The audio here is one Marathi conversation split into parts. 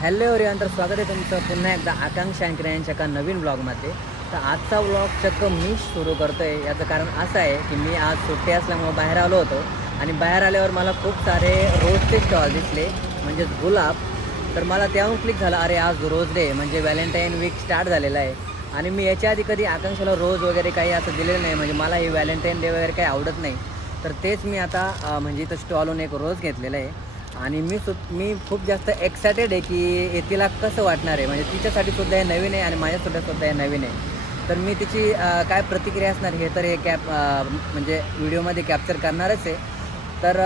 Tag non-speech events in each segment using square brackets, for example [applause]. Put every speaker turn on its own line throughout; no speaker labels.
हॅलो एवरीवन तर स्वागत आहे तुमचं पुन्हा एकदा आकांक्षा अंकरे यांच्या एका नवीन ब्लॉगमध्ये तर आजचा ब्लॉग चक्क मी सुरू करतो आहे याचं कारण असं आहे की मी आज सुट्टी असल्यामुळं बाहेर आलो होतो आणि बाहेर आल्यावर मला खूप सारे रोजचे स्टॉल दिसले म्हणजेच गुलाब. तर मला त्याहून क्लिक झालं अरे आज रोज डे म्हणजे व्हॅलेंटाईन वीक स्टार्ट झालेला आहे. आणि मी याच्या आधी कधी आकांक्षाला रोज वगैरे काही असं दिलेलं नाही म्हणजे मला हे व्हॅलेंटाईन डे वगैरे काही आवडत नाही. तर तेच मी आता म्हणजे इथं स्टॉलहून एक रोज घेतलेलं आहे. आणि मी सु मी खूप जास्त एक्सायटेड आहे की हे तिला कसं वाटणार आहे? म्हणजे तिच्यासाठी सुद्धा हे नवीन आहे आणि माझ्यासुद्धा सुद्धा हे नवीन आहे. तर मी तिची काय प्रतिक्रिया असणार हे तर हे कॅप म्हणजे व्हिडिओमध्ये कॅप्चर करणारच आहे. तर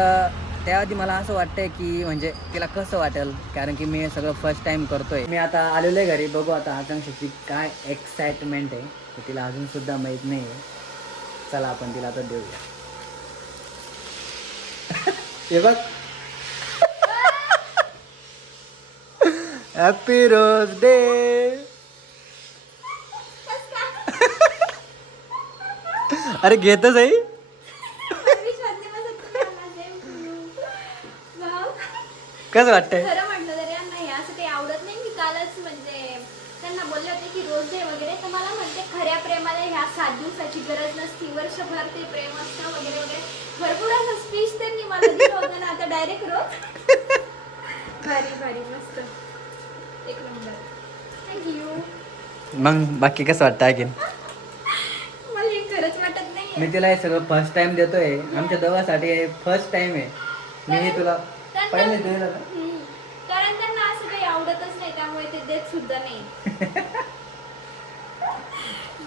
त्याआधी मला असं वाटतंय की म्हणजे तिला कसं वाटेल? कारण की मी हे सगळं फर्स्ट टाईम करतोय. मी आता आलेलो आहे घरी बघू आता आकांक्षाची काय एक्साइटमेंट आहे. ते तिला अजूनसुद्धा माहीत नाही आहे. चला आपण तिला आता देऊया. हे बघ. हॅपी रोज डे अरे घेतच आहे. कसं वाटतंय?
खरं म्हटलं तरी यांना हे असं काही आवडत नाही. मी कालच म्हणजे त्यांना बोलले होते की रोज डे वगैरे. तर मला म्हणते खऱ्या प्रेमाला ह्या सात दिवसाची गरज नसती. वर्षभर ते प्रेम असतं वगैरे वगैरे. भरपूर असं स्पीच त्यांनी मला दिलं होतं ना आता डायरेक्ट रोज. [laughs] भारी भारी मस्त. एक नंबर. थँक्यू
मग बाकी कसं वाटतं आणखीन?
मला हे खरंच वाटत नाही
मी तिला हे सगळं फर्स्ट टाइम देतोय. आमच्या दोघांसाठी हे फर्स्ट टाइम आहे. मी हे तुला पहिले दिलेलं ना
कारण त्यांना असं काही आवडतच नाही त्यामुळे ते देत सुद्धा नाही. [laughs]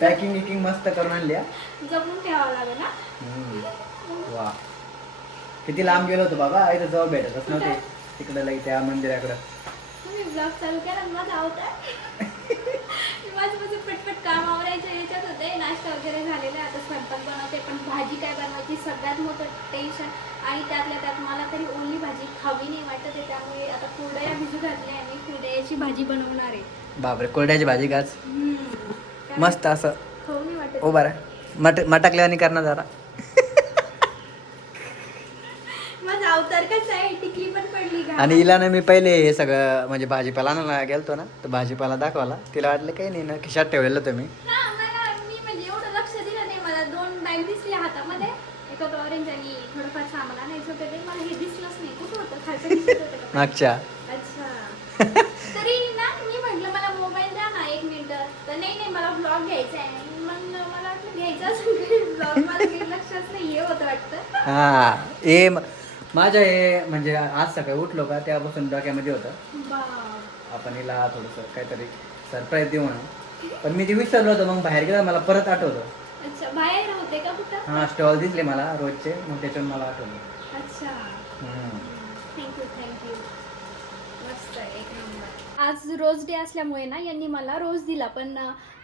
पॅकिंग विकिंग मस्त करून आणली हा.
जपून ठेवावं लागेल ना
हम्म. वा. किती लांब गेलो होतो बाबा इथं जवळ भेटतच नव्हते. तिकडं लई त्या मंदिराकडं.
तुम्ही ब्लॉग चालू केला माझा आवडता माझं माझं पटपट काम आवरायचं याच्यात होते. नाश्ता वगैरे झालेला आता स्वयंपाक बनवते पण भाजी काय बनवायची सगळ्यात मोठं टेन्शन आणि त्यातल्या त्यात मला तरी ओली भाजी खावी नाही वाटत आहे त्यामुळे आता कुरडया भिजू घातल्या आणि कुरडयाची भाजी बनवणार आहे.
बापरे कोरड्याची भाजी गाच
हम्म.
मस्त असं.
खाऊ नाही वाटत.
ओ बरं मट मटकल्याने करणार जरा
माझा अवतार कसा आहे टिकली पण पडली का
आणि हिला ना मी पहिले हे सगळं म्हणजे भाजीपाला आणायला गेलतो ना तर भाजीपाला दाखवाला. तिला वाटलं काही नाही ना खिशात ठेवलेलं होतं मी. मागच्या.
अच्छा. तरी ना मी म्हटलं मला मोबाईल द्या ना एक मिनिट तर नाही नाही मला ब्लॉग घ्यायचा आहे. मग मला वाटलं घ्यायचं असेल. [laughs] ब्लॉग मला काही लक्षात नाही हे होतं वाटतं
हा म्हणजे आज सकाळी उठलो का तेव्हापासून डोक्यामध्ये होतं. आपण हिला थोडंसं काहीतरी सरप्राईज देऊ म्हणून. पण मी ते विसरलो होतो मग बाहेर गेला मला परत आठवलं.
अच्छा बाहेर होते का कुठं?
हा स्टॉल दिसले मला रोजचे मग त्याच्यावर मला आठवलं.
अच्छा.
हम्म.
थँक्यू थँक्यू मस्त एक नंबर आज रोज डे असल्यामुळे ना यांनी मला रोज दिला. पण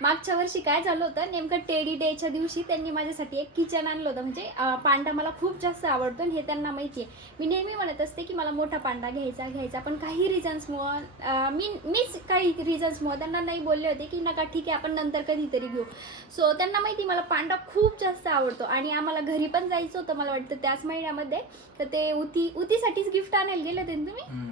मागच्या वर्षी काय झालं होतं नेमकं टेडी डेच्या दिवशी त्यांनी माझ्यासाठी एक किचन आणलं होतं. म्हणजे पांडा मला खूप जास्त आवडतो आणि हे त्यांना माहिती आहे मी नेहमी म्हणत असते की मला मोठा पांडा घ्यायचा घ्यायचा. पण काही रिझन्समुळं मी मीच काही रिझन्समुळं त्यांना नाही बोलले होते की नका ठीक आहे आपण नंतर कधीतरी घेऊ. सो त्यांना माहिती मला पांडा खूप जास्त आवडतो. आणि आम्हाला घरी पण जायचं होतं मला वाटतं त्याच महिन्यामध्ये. तर ते उती उतीसाठीच गिफ्ट आणायला गेले होते तुम्ही?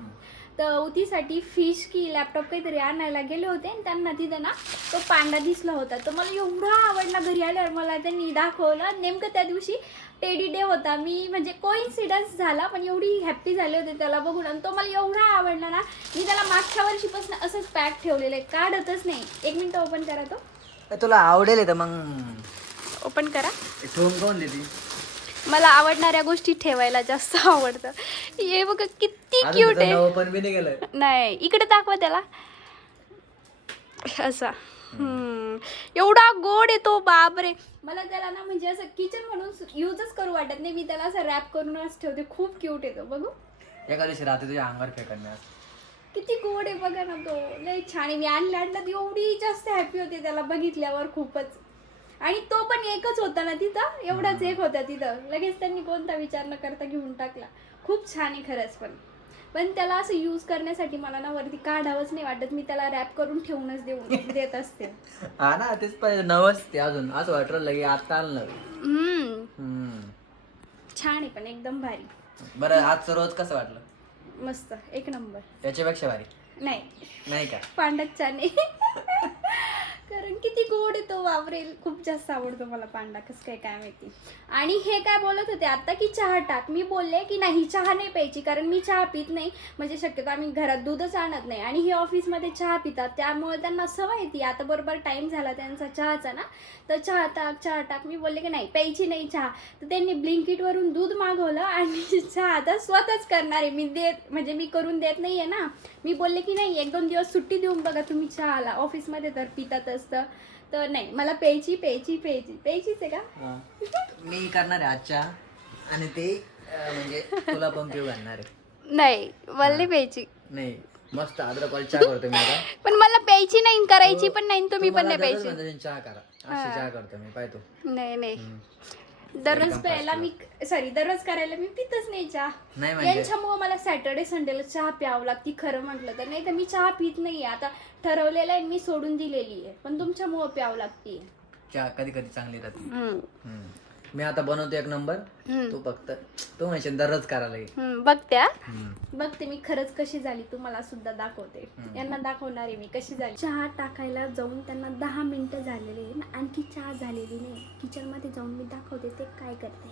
उतीसाठी फिश की लॅपटॉप काहीतरी आणायला गेले होते आणि त्यांना तिथं ना तो पांडा दिसला होता. तर मला एवढा आवडला घरी आल्यावर मला त्यांनी दाखवलं. नेमकं त्या दिवशी टेडी डे होता. मी म्हणजे कोइन्सिडन्स झाला पण एवढी हॅप्पी झाले होते त्याला बघून. आणि तो मला एवढा आवडला ना मी त्याला मागच्या वर्षीपासून असंच पॅक ठेवलेलं आहे. काढतच नाही. एक मिनटं ओपन करा तो.
तुला आवडेल तर मग.
ओपन करा.
ठेवून कोण देते
मला आवडणाऱ्या गोष्टी ठेवायला जास्त आवडतं. हे बघा किती क्यूट आहे.
नाही गेलं
नाही इकडे दाखवा त्याला. असा. हम्म. एवढा गोड येतो बापरे. मला त्याला ना म्हणजे असं किचन म्हणून यूजच करू वाटत नाही. मी त्याला असं रॅप करूनच ठेवते. खूप क्यूट येतो बघू.
एका दिवशी रात्री तुझ्या अंगावर फेकण्यास
किती गोड आहे बघा ना तो. लय छान आहे. मी आणलं आणलं ती एवढी जास्त हॅपी होते त्याला. बघितल्यावर खूपच. आणि तो पण एकच होता ना तिथं? एवढाच एक होता तिथं. लगेच त्यांनी कोणता विचार न करता घेऊन टाकला. खूप छान आहे खरंच पण. पण त्याला असं यूज करण्यासाठी मला ना वरती काढावंच नाही वाटत. मी त्याला रॅप करून ठेवूनच देऊन देत असते.
हा ना तेच पाहिजे नवच ते अजून. असं वाटलं लगे आता नवीन.
हम्म. छान आहे पण एकदम भारी.
बरं आजचं रोज कसं वाटलं?
मस्त. एक नंबर.
याच्यापेक्षा भारी.
नाही.
नाही का?
पांडाच चहा नाही कारण किती गोड आहे तो वावरेल. खूप जास्त आवडतो मला पांडा कसं काय काय माहिती. आणि हे काय बोलत होते आता की चहा टाक. मी बोलले की नाही चहा नाही प्यायची कारण मी चहा पित नाही. म्हणजे शक्यतो आम्ही घरात दूधच आणत नाही. आणि हे ऑफिसमध्ये चहा पितात. त्यामुळे त्यांना सवय येते आता बरोबर टाईम झाला त्यांचा चहाचा ना. तर चहा टाक चहा टाक. मी बोलले की नाही प्यायची नाही चहा. तर त्यांनी ब्लिंकिटवरून दूध मागवलं आणि [laughs] चहा आता स्वतःच करणार आहे. मी देत म्हणजे मी करून देत नाही आहे ना. मी बोलले की नाही एक दोन दिवस सुट्टी देऊन बघा तुम्ही चहाला. ऑफिसमध्ये तर पितात असतं तर नाही मला प्यायची प्यायची प्यायची प्यायचीच आहे का?
मी करणार आहे आजच्या. आणि ते अं, म्हणजे तुला पण पिऊ घालणार आहे.
नाही मला नाही प्यायची
नाही मस्त अद्रक वाली चहा करतो मी आता.
पण मला प्यायची नाही करायची पण नाही तुम्ही पण
मला
नाही
दररोज
प्यायची
म्हणते, चहा करा. अशी चहा करतो मी पाहतो.
नाही नाही. दररोज प्यायला मी सॉरी दररोज करायला मी पितच नाही चहा.
नाही म्हणजे?
यांच्यामुळे मला सॅटर्डे संडेला चहा प्यावं लागती खरं म्हटलं तर. नाही तर मी चहा पित नाही आता ठरवलेलं आहे मी सोडून दिलेली आहे. पण तुमच्यामुळे प्यावं लागते
चहा कधी कधी चांगली राहते. हम्म. मी आता बनवतो एक नंबर. तू फक्त तू म्हणशील दररोज करायला ये.
बघते हा?
हम्म.
बघते मी खरंच कशी झाली तुम्हाला सुद्धा दाखवते. यांना दाखवणार आहे मी कशी झाली. चहा टाकायला जाऊन त्यांना दहा मिनिटं झालेली आहे ना आणखी चहा झालेली नाही. किचनमध्ये जाऊन मी दाखवते ते काय करते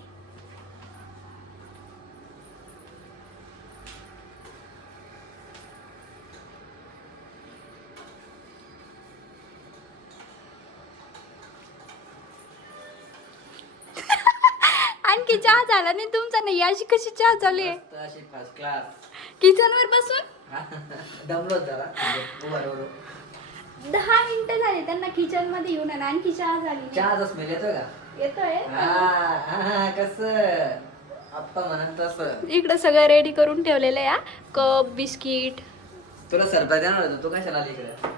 आणखी चहा झाला नाही तुमचा नाही. अशी कशी चहा चालू आहे
मस्त अशी फर्स्ट क्लास
किचन वर बसून?
दमलो जरा. राहू.
दहा मिनिटं झाली त्यांना किचनमध्ये येऊन आणि आणखी चहा झाली नाही.
चहाचा स्मेल येतोय का?
येतोय.
हा कस? आप्पा म्हणत तस.
इकडं सगळं रेडी करून ठेवलेलं आहे कप बिस्किट.
तुला सरप्राईज देणार होतो तू कशाला आली इकडे?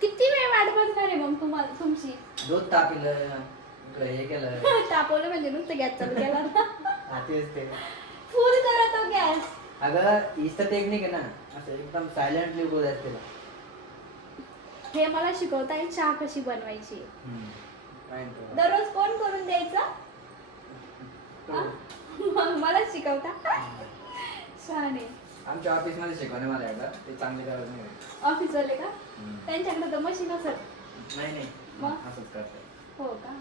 किती वेळ वाट बघणार आहे मग तुम्हाला तुमची?
दूध तापिलं. इकडे हे केलं. [laughs]
तापवलं म्हणजे नुसतं गॅस चालू केला [laughs]
हा तेच ते.
फुल करा तो गॅस.
अगं हीच तर टेक्निक आहे ना असं एकदम सायलेंटली बोलायचं तिला
हे मला शिकवताय चहा कशी बनवायची.
हम्म.
दररोज कोण करून द्यायचा. मग [laughs] मला शिकवता? छान आहे.
आमच्या ऑफिसमध्ये शिकवणे मला एकदा ते चांगले करत नाही
ऑफिस वाले का?
हम्म.
त्यांच्याकडे तर मशीन असत
नाही नाही.
मग?
असंच करते
हो का?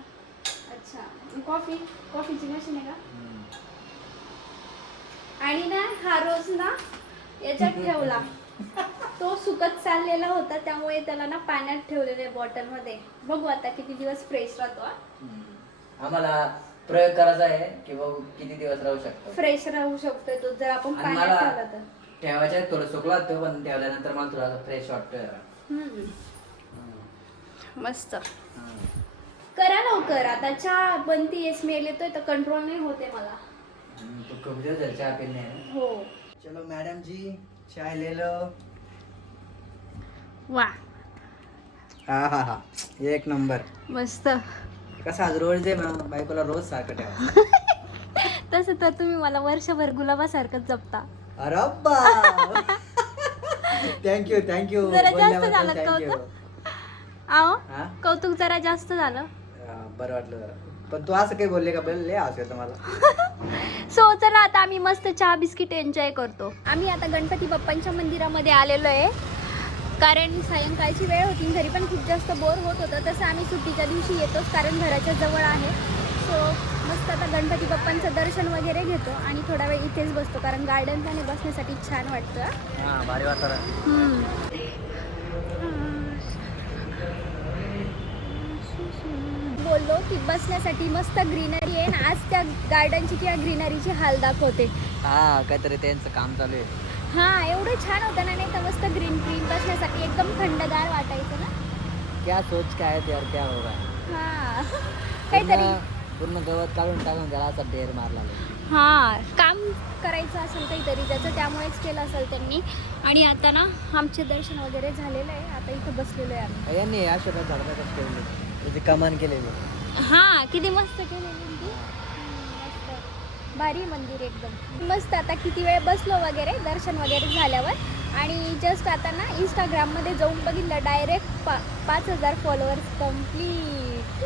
अच्छा कॉफी कॉफीची मशीन आहे का. आणि ना हा रोज ना याच्यात ठेवला तो सुकत चाललेला होता त्यामुळे त्याला ना पाण्यात ठेवलेले बॉटलमध्ये बघू आता किती दिवस फ्रेश राहतो.
आम्हाला प्रयोग करायचा आहे की बघू किती दिवस राहू शकतो
फ्रेश राहू शकतो तो जर आपण
आणि
पाण्यात
मला
ठेवला तर
ठेवायचं आहे थोडं सुकला तो पण ठेवल्यानंतर मला थोडा फ्रेश वाटतोय जरा.
हम्म.
हम्म.
मस्त
हम्म.
करा लवकर. आता चहा बनती स्मेल येतोय तर कंट्रोल नाही होते मला.
हम्म, तू
हो.
चलो मॅडम जी चाय ले लो
वा.
हा हा हा. एक नंबर
मस्त.
कसं आज रोज दे बायकोला रोज सारखं ठेवा. [laughs]
तसं तर तुम्ही मला वर्षभर गुलाबासारखंच जपता.
अरे थँक्यू थँक्यू [laughs]
जरा जास्त झालं
थँक्यू
आओ
हा?
कौतुक जरा जास्त झालं.
बरं वाटलं. पण तू असं काही बोलले का? बोल लय हसू येतं मला. [laughs]
सो चला आता आम्ही मस्त चहा बिस्किट एन्जॉय करतो. आम्ही आता गणपती बाप्पांच्या मंदिरामध्ये आलेलो आहे. कारण सायंकाळची वेळ होती घरी पण खूप जास्त बोर होत होतं. तसं आम्ही सुट्टीच्या दिवशी येतोच कारण घराच्या जवळ आहे. सो मस्त आता गणपती बाप्पांचं दर्शन वगैरे घेतो आणि थोडा वेळ इथेच बसतो कारण गार्डन त्याने बसण्यासाठी छान वाटतं.
हा भारी वातावरण.
बोललो की बसण्यासाठी मस्त ग्रीनरी आहे आणि आज त्या गार्डनची किंवा ग्रीनरीची हाल दाखवते.
हा काहीतरी त्यांचं काम चालू आहे.
हा एवढं छान होतं ना नाही तर मस्त ग्रीन ग्रीन बसण्यासाठी एकदम थंडगार वाटायचं ना.
क्या सोच काय यार क्या होगा?
हा. काहीतरी
पूर्ण पूर्ण गवत काढून टाकून त्याला असा ढेर मारला
हा काम करायचं असेल काहीतरी त्याचं त्यामुळेच केलं असेल त्यांनी. आणि आता ना आमचे दर्शन वगैरे झालेलं आहे आता इथं बसलेलो आहे आम्ही.
यांनी अशा पण झाडं कसं केलेली त्याची कमान केलेली?
हा किती मस्त केलेली ती. हम्म, मस्त. भारी मंदिर एकदम. मस्त आता किती वेळ बसलो वगैरे दर्शन वगैरे झाल्यावर. आणि जस्ट आता ना इंस्टाग्राममध्ये जाऊन बघितलं डायरेक्ट पा पाच हजार फॉलोअर्स कंप्लीट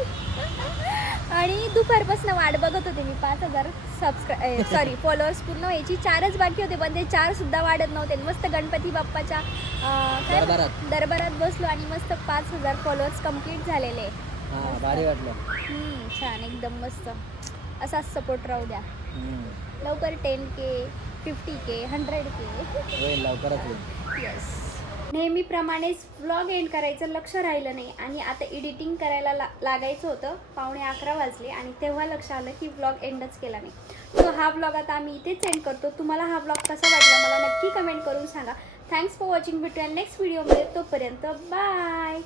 आणि दुपारपासून वाट बघत होते मी पाच हजार सबस्क्राय सॉरी फॉलोअर्स पूर्ण व्हायची. चारच बाकी होते पण ते चार सुद्धा वाढत नव्हते. मस्त गणपती बाप्पाच्या अं, काय?
दरबारात.
दरबारात बसलो आणि मस्त पाच हजार फॉलोअर्स कंप्लीट झालेले.
हा भारी वाटलं.
हम्म, छान एकदम मस्त. असाच सपोर्ट राहू द्या.
हम्म.
लवकर ten K fifty K hundred K.
होईल लवकरच होईल.
येस नेहमीप्रमाणेच व्लॉग एंड करायचं लक्ष राहिलं नाही. आणि आता एडिटिंग करायला ला लागायचं होतं. पावणे अकरा वाजले आणि तेव्हा लक्ष आलं की व्लॉग एंडच केला नाही. सो हा व्लॉग आता आम्ही इथेच एंड करतो. तुम्हाला हा व्लॉग कसा वाटला मला नक्की कमेंट करून सांगा. थँक्स फॉर वॉचिंग भेटूया नेक्स्ट व्हिडिओमध्ये तोपर्यंत बाय